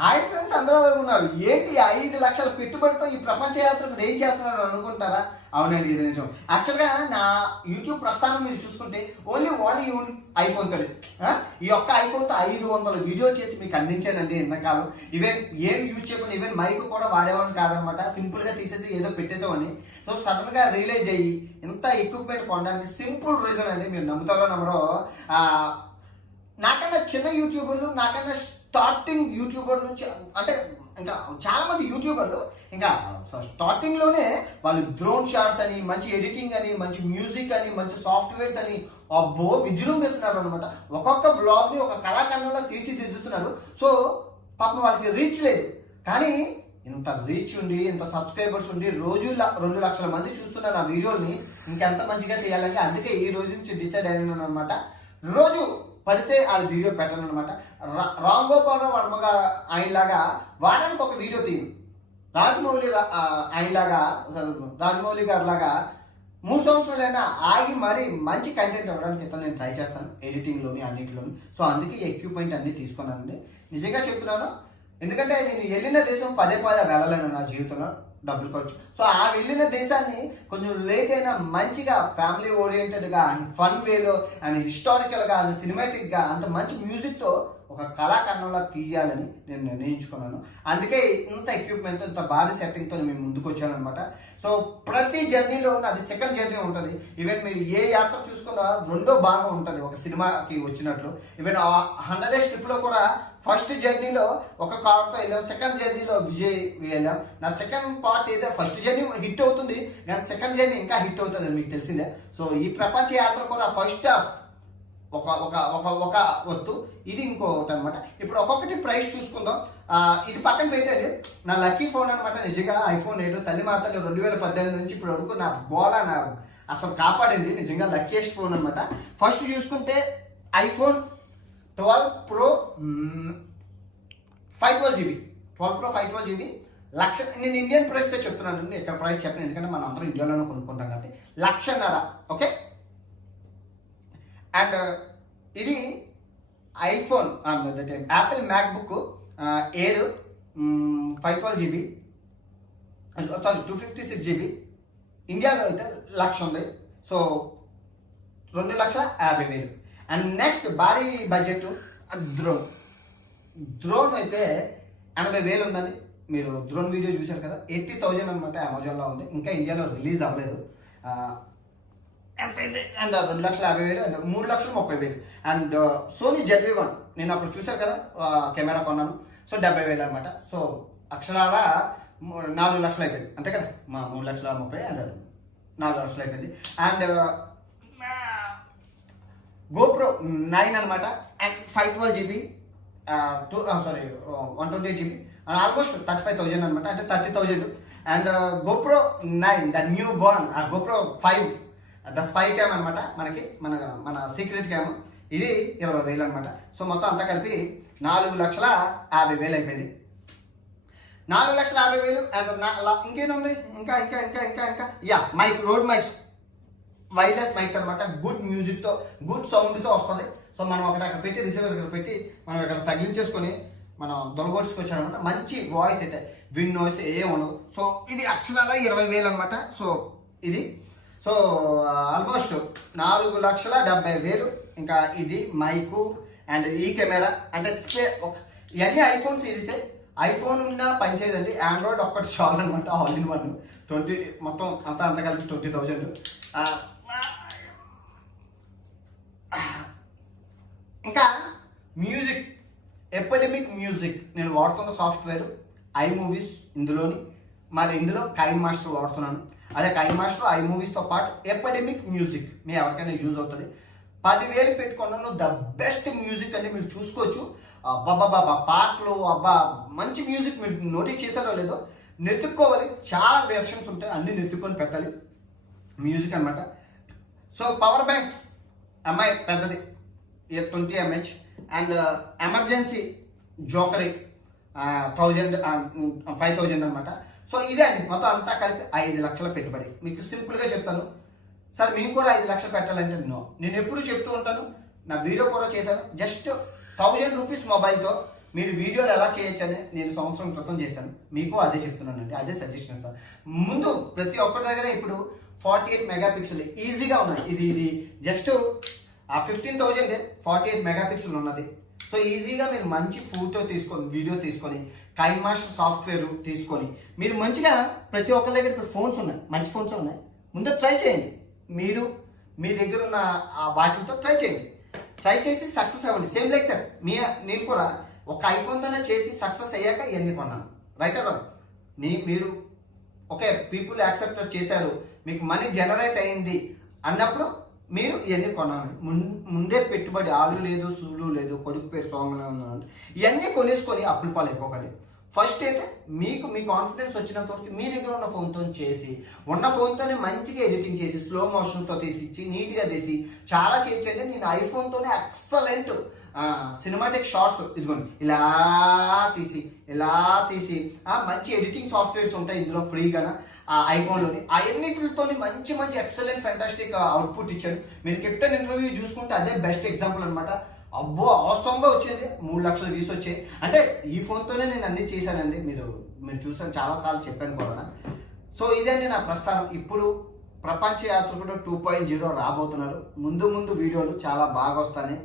Hi friends, అందరూ ఎలా ఉన్నారు? ఏంటి 5 లక్షల పెట్టుబడితో ఈ ప్రపంచ యాత్రకు ఏం చేస్తున్నారు అనుకుంటారా? అవునండి, ఇది నిజం. యాక్చువల్గా నా యూట్యూబ్ ప్రస్థానం మీరు చూసుకుంటే ఓన్లీ వన్ ఐఫోన్తో ఈ ఒక్క ఐఫోన్తో 500 వీడియో చేసి మీకు అందించానండి ఎంతకాలం. ఈవెన్ ఏం యూజ్ చేయకుండా ఈవెన్ మైక్ కూడా వాడేవాడిని కాదనమాట. సింపుల్గా తీసేసి ఏదో పెట్టేసేవాడిని. సో సడన్గా రియలైజ్ అయ్యి ఇంత ఎక్విప్మెంట్ కొనడానికి సింపుల్ రీజన్ అండి, మీరు నమ్ముతారో నమ్మరో, నాకన్నా చిన్న యూట్యూబర్లు, నాకన్నా స్టార్టింగ్ యూట్యూబర్ నుంచి అంటే ఇంకా చాలా మంది యూట్యూబర్లు ఇంకా స్టార్టింగ్ లోనే వాళ్ళు డ్రోన్ షాట్స్ అని, మంచి ఎడిటింగ్ అని, మంచి మ్యూజిక్ అని, మంచి సాఫ్ట్వేర్స్ అని అబ్బో విజృంభిస్తున్నారు అనమాట. ఒక్కొక్క బ్లాగ్ ని ఒక కళాఖండంలో తీర్చిదిద్దుతున్నారు. సో పాపం వాళ్ళకి రీచ్ లేదు, కానీ ఇంత రీచ్ ఉండి, ఇంత సబ్స్క్రైబర్స్ ఉండి, రోజు 2 లక్షల మంది చూస్తున్నారు ఆ వీడియోని. ఇంకెంత మంచిగా చేయాలంటే అందుకే ఈ రోజు నుంచి డిసైడ్ అయినాను అనమాట. రోజు పడితే ఆ వీడియో పెట్టను అనమాట. రామ్ గోపాల్ వర్మగా ఆయనలాగా వారానికి ఒక వీడియో తీయను. రాజమౌళి గారి లాగా 3 సంవత్సరాలైనా ఆగి మరీ మంచి కంటెంట్ ఇవ్వడానికి అయితే నేను ట్రై చేస్తాను, ఎడిటింగ్లోని అన్నింటిలోని. సో అందుకే ఎక్విప్మెంట్ అన్ని తీసుకున్నానండి, నిజంగా చెప్తున్నాను. ఎందుకంటే నేను వెళ్ళిన దేశం పదే వెళ్ళలేను నా జీవితంలో, డబ్బులు ఖర్చు. సో ఆ వెళ్ళిన దేశాన్ని కొంచెం లేట్ అయినా మంచిగా ఫ్యామిలీ ఓరియంటెడ్గా అండ్ ఫన్ వేలో అండ్ హిస్టారికల్గా అండ్ సినిమాటిక్గా అంత మంచి మ్యూజిక్తో ఒక కళాఖండంలా తీయాలని నేను నిర్ణయించుకున్నాను. అందుకే ఇంత ఎక్విప్మెంట్, ఇంత భారీ సెట్టింగ్తో మేము ముందుకు వచ్చాను అనమాట. సో ప్రతి జర్నీలో నాది సెకండ్ జర్నీ ఉంటుంది. ఈవెన్ మీరు ఏ యాత్ర చూసుకున్నా రెండో భాగం ఉంటుంది ఒక సినిమాకి వచ్చినట్లు. ఈవెన్ 100 days ట్రిప్లో కూడా ఫస్ట్ జర్నీలో ఒక కార్తో వెళ్ళాం, సెకండ్ జర్నీలో విజయ్ వెళ్ళాం. నా సెకండ్ పార్ట్ ఏదో ఫస్ట్ జర్నీ హిట్ అవుతుంది, కానీ సెకండ్ జర్నీ ఇంకా హిట్ అవుతుంది మీకు తెలిసిందే. సో ఈ ప్రపంచ యాత్ర కూడా ఫస్ట్ హాఫ్ ఒక వత్తు, ఇది ఇంకొకటి అనమాట. ఇప్పుడు ఒక్కొక్కటి ప్రైస్ చూసుకుందాం. ఇది పక్కన పెట్టండి, నా లక్కీ ఫోన్ అనమాట. నిజంగా ఐఫోన్ 8 తల్లి మాతలు 2018 నుంచి ఇప్పటి వరకు నా బోలా నా అసలు కాపాడింది. నిజంగా లక్కీయెస్ట్ ఫోన్ అనమాట. ఫస్ట్ చూసుకుంటే iPhone 12 Pro 512GB 12 Pro 512GB లక్ష. నేను ఇండియన్ ప్రైస్తో చెప్తున్నాను, ఇక్కడ ప్రైస్ చెప్పను, ఎందుకంటే మనం అందరం ఇండియాలోనే కొనుక్కుంటాం కాబట్టి. 1,50,000 ఓకే. అండ్ ఇది iPhone Apple MacBook air 512GB, sorry 256GB. ఇండియాలో అయితే 1,00,000 ఉంది. సో 2,50,000. అండ్ నెక్స్ట్ భారీ బడ్జెట్ డ్రోన్ అయితే 80,000 ఉందండి. మీరు డ్రోన్ వీడియో చూశారు కదా, 80,000 అనమాట. అమెజాన్లో ఉంది, ఇంకా ఇండియాలో రిలీజ్ అవ్వలేదు. ఎంత అయింది? And 2,50,000 and 3,30,000. And Sony ZV-1 నేను అప్పుడు చూశాను కదా, కెమెరా కొన్నాను. సో 70,000 అనమాట. సో అక్షరాల 4 లక్షలు అయిపోయింది, అంతే కదా. మా 3,30,000 అండ్ 4 లక్షలు అయిపోయింది. అండ్ GoPro 9 అనమాట. అండ్ 512GB 128GB ఆల్మోస్ట్ 35,000 అనమాట, అంటే 30,000. And GoPro 9 the new one, GoPro 5 the spy cam అనమాట. మన సీక్రెట్ క్యామ్, ఇది 20,000 అనమాట. సో మొత్తం అంతా కలిపి 4,50,000 అయిపోయింది. 4,50,000. అండ్ ఇంకేముంది, ఇంకా ఇంకా ఇంకా ఇంకా ఇంకా yeah mic, Rode mics, wireless mics అనమాట. గుడ్ మ్యూజిక్తో, గుడ్ సౌండ్తో వస్తుంది. సో మనం అక్కడ పెట్టి, రిసీవర్ ఇక్కడ పెట్టి మనం ఇక్కడ తగిలించేసుకొని మనం దొరగొచ్చుకొచ్చామన్నమాట. మంచి వాయిస్ అయితే, విన్ నాయిస్ ఏం ఉండదు. సో ఇది అక్షరాల 20,000 అనమాట. సో ఇది సో ఆల్మోస్ట్ 4,70,000. ఇంకా ఇది మైకు అండ్ ఈ కెమెరా అంటే ఇవన్నీ ఐఫోన్ సిరీసే. ఐఫోన్ ఉన్నా పనిచేయదండి, ఆండ్రాయిడ్ ఒక్కటి చాలు అనమాట. ఆల్ ఇన్ వన్ 20 మొత్తం అంతా కలిపి 20,000. ఇంకా మ్యూజిక్, ఎపిడమిక్ మ్యూజిక్ నేను వాడుతున్న సాఫ్ట్వేర్ iMovies. ఇందులో కైన్ మాస్టర్ వాడుతున్నాను. అదే కైన్ మాస్టర్ iMoviesతో పాటు ఎపిడమిక్ మ్యూజిక్ మీ ఎవరికైనా యూజ్ అవుతుంది. 10,000 పెట్టుకున్నాను, ద బెస్ట్ మ్యూజిక్ అని మీరు చూసుకోవచ్చు. అబ్బాబాబా పాటలు, అబ్బా మంచి మ్యూజిక్. మీరు నోటీస్ చేశారో లేదో, నెతుక్కోవాలి. చాలా వెర్షన్స్ ఉంటాయి, అన్ని నెతుక్కొని పెట్టాలి మ్యూజిక్ అనమాట. సో పవర్ బ్యాంక్స్ ఎంఐ పెద్దది 20 mAh. అండ్ ఎమర్జెన్సీ జోకరీ 5,000 అనమాట. సో ఇదే అండి, మొత్తం అంతా కలిపి 5 లక్షల పెట్టుబడి. మీకు సింపుల్గా చెప్తాను సార్, మీకు కూడా 5 లక్షలు పెట్టాలంటే నేను ఎప్పుడు చెప్తూ ఉంటాను, నా వీడియో కూడా చేశాను. జస్ట్ 1,000 రూపీస్ మొబైల్తో మీరు వీడియోలు ఎలా చేయొచ్చని నేను సంవత్సరం క్రితం చేశాను, మీకు అదే చెప్తున్నానండి, అదే సజెషన్ ఇస్తాను. ముందు ప్రతి ఒక్కరి దగ్గర ఇప్పుడు 48 మెగాపిక్సెల్ ఈజీగా ఉన్నాయి. ఇది జస్ట్ ఆ 15,000 48 మెగాపిక్సెల్ ఉన్నది. సో ఈజీగా మీరు మంచి ఫోటో తీసుకొని వీడియో తీసుకొని కైమాస్టర్ సాఫ్ట్వేర్ తీసుకొని మీరు మంచిగా ప్రతి ఒక్కరి దగ్గర ఇప్పుడు ఫోన్స్ ఉన్నాయి, మంచి ఫోన్స్ ఉన్నాయి, ముందు ట్రై చేయండి. మీరు మీ దగ్గర ఉన్న వాటితో ట్రై చేయండి, ట్రై చేసి సక్సెస్ అవ్వండి. సేమ్ లైక్ దట్ నేను కూడా ఒక ఐఫోన్తోనే చేసి సక్సెస్ అయ్యాక ఇవన్నీ కొన్నాను. Right are wrong? మీరు ఓకే పీపుల్ యాక్సెప్ట్ చేశారు, మీకు మనీ జనరేట్ అయింది అన్నప్పుడు మీరు ఇవన్నీ కొనాలి. ముందే పెట్టుబడి ఆలు లేదు సూలు లేదు, కొడుకు పేరు సోమలో ఉన్నది, ఇవన్నీ కొనేసుకొని అప్పుల పాలు అయిపోకండి. ఫస్ట్ అయితే మీకు మీ కాన్ఫిడెన్స్ వచ్చినంత వరకు మీ దగ్గర ఉన్న ఫోన్తో చేసి, ఉన్న ఫోన్తోనే మంచిగా ఎడిటింగ్ చేసి స్లో మోషన్తో తీసి నీట్గా తీసి చాలా చేయండి. నేను ఐఫోన్తోనే ఎక్సలెంట్ సినిమాటిక్ షార్ట్స్ ఇదిగోండి ఇలా తీసి మంచి ఎడిటింగ్ సాఫ్ట్వేర్స్ ఉంటాయి ఇందులో ఫ్రీగా ఐఫోన్లోని. అవన్నిటితో మంచి మంచి ఎక్సలెంట్ ఫ్యాంటాస్టిక్ అవుట్పుట్ ఇచ్చాను. మీరు కెప్టెన్ ఇంటర్వ్యూ చూసుకుంటే అదే బెస్ట్ ఎగ్జాంపుల్ అనమాట. అబ్బో అవసరంగా వచ్చేది 3 లక్షల వ్యూస్ వచ్చాయి. అంటే ఈ ఫోన్తోనే నేను అన్ని చేశానండి, మీరు చూసాను, చాలాసార్లు చెప్పాను కూడా. సో ఇదండి నా ప్రస్థానం. ఇప్పుడు ప్రపంచ యాత్రికుడు 2.0 రాబోతున్నారు. ముందు వీడియోలు చాలా బాగా వస్తాయి,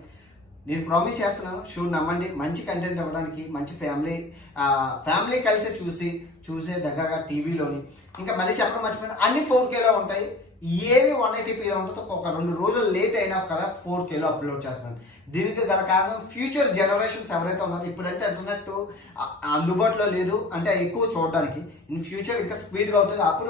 నేను ప్రామిస్ చేస్తున్నాను. షూర్ నమ్మండి. మంచి కంటెంట్ ఇవ్వడానికి, మంచి ఫ్యామిలీ కలిసి చూసే దగ్గరగా టీవీలోని. ఇంకా మళ్ళీ చెప్పడం మర్చిపోయినా అన్ని 4Kలో ఉంటాయి. ఏవి 180pలో ఉంటుందో ఒక 2 రోజులు లేట్ అయినా కదా 4Kలో అప్లోడ్ చేస్తున్నాను. దీనికి గల కారణం ఫ్యూచర్ జనరేషన్స్ ఎవరైతే ఉన్నారో, ఇప్పుడంటే ఇంటర్నెట్ అందుబాటులో లేదు అంటే ఎక్కువ చూడడానికి, ఇన్ ఫ్యూచర్ ఇంకా స్పీడ్గా అవుతుంది. అప్పుడు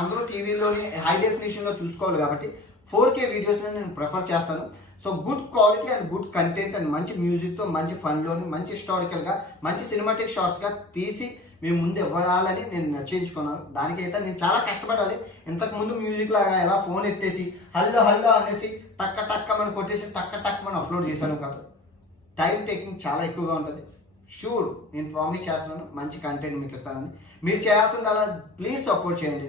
అందరూ టీవీలోని హై డెఫినేషన్లో చూసుకోవాలి కాబట్టి 4K వీడియోస్ని నేను ప్రిఫర్ చేస్తాను. So good quality and good content and మంచి మ్యూజిక్తో, మంచి ఫన్లోని, మంచి హిస్టారికల్గా, మంచి సినిమాటిక్ షార్ట్స్గా తీసి మేము ముందు ఇవ్వాలని నేను నిశ్చయించుకున్నాను. దానికైతే నేను చాలా కష్టపడాలి. ఇంతకుముందు మ్యూజిక్ లాగా ఎలా ఫోన్ ఎత్తేసి హల్లో అనేసి టక్క మనం కొట్టేసి టక్క మనం అప్లోడ్ చేశాను కాదు. టైం టేకింగ్ చాలా ఎక్కువగా ఉంటుంది. షూర్ నేను ప్రామిస్ చేస్తున్నాను మంచి కంటెంట్ మీకు ఇస్తానని. మీరు చేయాల్సింది అలా ప్లీజ్ సపోర్ట్ చేయండి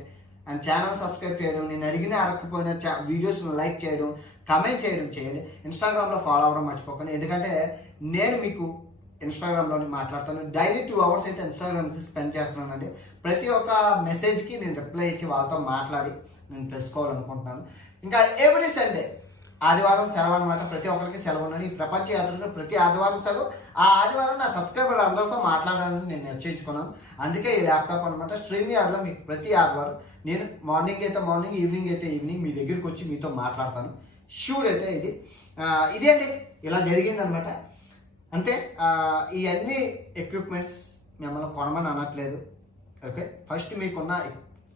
అండ్ ఛానల్ సబ్స్క్రైబ్ చేయడం, నేను అడగకపోయిన వీడియోస్ని లైక్ చేయడం, కమెంట్ చేయడం చేయండి. ఇన్స్టాగ్రామ్లో ఫాలో అవ్వడం మర్చిపోకండి, ఎందుకంటే నేను మీకు ఇన్స్టాగ్రామ్లోని మాట్లాడతాను. డైలీ 2 hours అయితే ఇన్స్టాగ్రామ్కి స్పెండ్ చేస్తున్నానండి. ప్రతి ఒక్క మెసేజ్కి నేను రిప్లై ఇచ్చి వాళ్ళతో మాట్లాడి నేను తెలుసుకోవాలనుకుంటున్నాను. ఇంకా ఎవ్రీ సండే ఆదివారం సెలవు అనమాట. ప్రతి ఒక్కరికి సెలవు ఉన్నది. ఈ ప్రపంచ యాత్రలో ప్రతి ఆదివారం సెలవు. ఆ ఆదివారం నా సబ్స్క్రైబర్ అందరితో మాట్లాడాలని నేను నిశ్చయించుకున్నాను. అందుకే ఈ ల్యాప్టాప్ అనమాట. StreamYardలో మీకు ప్రతి ఆదివారం నేను మార్నింగ్ అయితే మార్నింగ్, ఈవినింగ్ అయితే ఈవినింగ్ మీ దగ్గరికి వచ్చి మీతో మాట్లాడతాను. షూర్ అయితే ఇది అండి ఇలా జరిగిందనమాట. అంతే. ఇవన్నీ ఎక్విప్మెంట్స్ మిమ్మల్ని కొనమని అనట్లేదు. ఓకే, ఫస్ట్ మీకున్న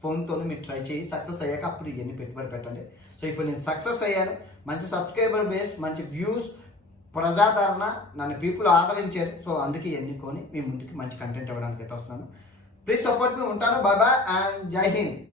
ఫోన్తో మీరు ట్రై చేయి, సక్సెస్ అయ్యాక అప్పుడు ఇవన్నీ పెట్టుబడి పెట్టండి. సో ఇప్పుడు నేను సక్సెస్ అయ్యాను, మంచి సబ్స్క్రైబర్ బేస్, మంచి వ్యూస్, ప్రజాదరణ, నన్ను పీపుల్ ఆదరించారు. సో అందుకే ఇవన్నీ కొని మీ ముందుకి మంచి కంటెంట్ ఇవ్వడానికి అయితే వస్తున్నాను. Please support me. ఉంటాను. బాయ్ బాయ్ అండ్ జై హింద్.